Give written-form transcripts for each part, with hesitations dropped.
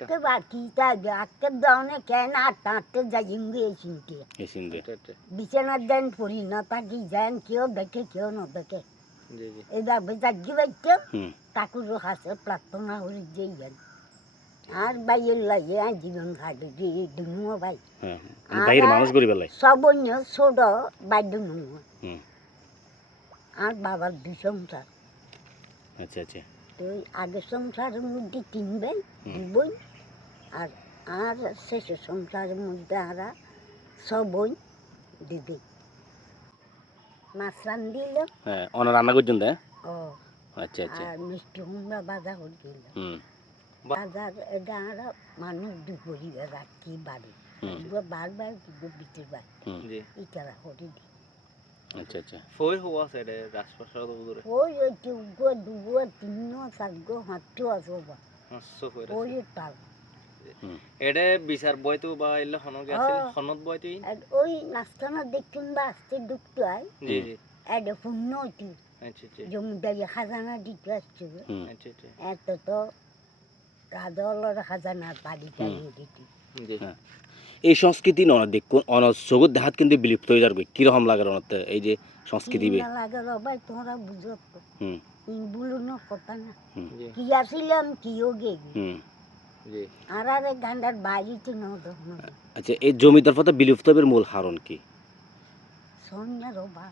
আজকে বাকি থাকে আজকে দাওনে কেন আটতে যাইঙ্গে এসিনতে বিছানার দেন পড়ি না থাকি যান কেউ দেখে কেউ না দেখে এবার বেজাগি বাইতে ঠাকুর হাসে প্রার্থনা করি যেই যান আর বাইয়ের লাগে জীবন খাটে যে দুনুও ভাই বাইরের মানুষ করি বেলায় সব অন্য ছোট বাদ্য নুনো আর বাবার দুই সংসার। আচ্ছা আচ্ছা তো আগের সংসারের মধ্যে 3 ভাই 2 বোন আর আর শেষের সংসারের মধ্যে আরা 6 বোন দিদি মাছ রান্ধিল হ্যাঁ ওনা রান্না করছেন দে ও আচ্ছা আচ্ছা আর মিষ্টি কুমড়া বাজা করছিল বাজার এটা আরা মানুষ দুপুরিয়ে রাখি বাড়ি বারবার বিটের বাড়ি ইটারা হরি দি আচ্ছা আচ্ছা ফই হওয়া আছে রে রাজপ্রাসাদ দূরে ওই ওই দুগো দুগো তিন চারগো হাঁটু আছে বা হাসছো ফই ওই তাল এডে বিচার বইতো বা ইল্লা হনকে আছিল হনত বইতো ওই নাস্তানা দেখুন বা আসতে ঢুকতে হয় জি জি এটা পূর্ণ হইতে আচ্ছা আচ্ছা জমিদারি খাজানা দিতে আসছে আচ্ছা আচ্ছা এত তো রাজওয়ালার খাজানা বাড়ি চালিয়ে দিতে জি এই সংস্কৃতি না দেখুন অনস জগৎ দেখাত কিন্তু বিলুপ্ত হয়ে যাবে কিরকম লাগে অনতে এই যে সংস্কৃতি লাগে ভাই তোমরা বুঝো বুলুনো কথা না জি কি আসিলাম কিও গে জি আর আরে গান্ডার বাড়িতে ন আচ্ছা এই জমিদার পথে বিলুপ্ত হবার মূল কারণ কি সন্ধ্যা রবা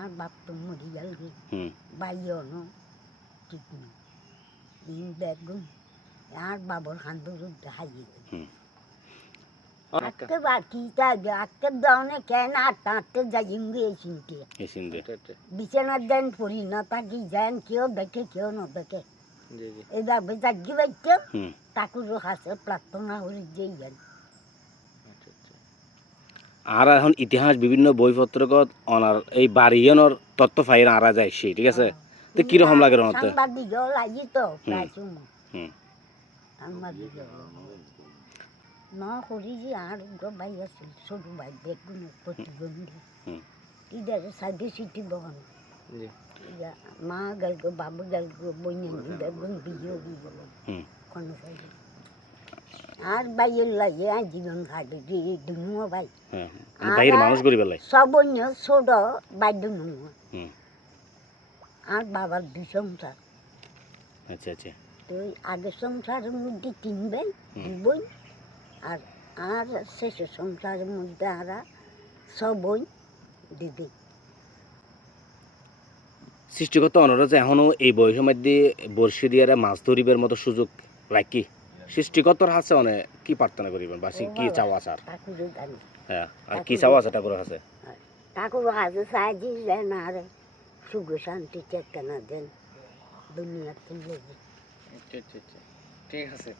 আর বাপ তো মরি গেল গে বাইও ন ঠিক না দিন বেগুন আর বাবর খান্দুর হাইয়ে আজকে বাকি থাকে আজকে দাওনে কেন আটতে যাইঙ্গে এসিনতে বিছানার দেন পড়ি না থাকি যান কেউ দেখে কেউ না দেখে এবার বেজাগি বাইতে ঠাকুর হাসে প্রার্থনা করি যেই যান আর এখন ইতিহাস বিভিন্ন বইপত্রগত অনার এই বাড়িয়ানোর তত্ত্ব ফাইন আরা যায় সে ঠিক আছে তো কিরকম লাগে অনতে সাংবাদিক লাগি তো প্রায় সময় সাংবাদিক না করি যে আর ভাই আছে ছোট ভাই বেগুন প্রতিবন্ধী ইদার সাইডে সিটি বহন মা গেল বাবু গেল বইনে বেগুন বিজয় কোনো সাইডে আর বাইয়ের লাগে জীবন খাটে যে দুনুও ভাই বাইরের মানুষ করি বেলায় সব অন্য ছোট বাদ্য নুনো আর বাবার 2 সংসার। আচ্ছা আচ্ছা তো আগের সংসারের মধ্যে 3 ভাই 2 বোন আর আর শেষের সংসারের মধ্যে আরা 6 বোন দিদি সৃষ্টিগত অনুরোধ এখনো এই বয়সের মধ্যে বর্ষি দিয়ে মাছ ধরিবার মতো সুযোগ রাখি সৃষ্টিগতর হাসে অনেক কি প্রার্থনা করিবেন বা কি চাওয়া আছে ঠাকুরের জানি হ্যাঁ আর কি চাওয়া আছে ঠাকুরের কাছে ঠাকুর হাজে সাহায্য দেন আর সুখ শান্তি চেতনা দেন দুনিয়া তুলে আচ্ছা আচ্ছা ঠিক আছে।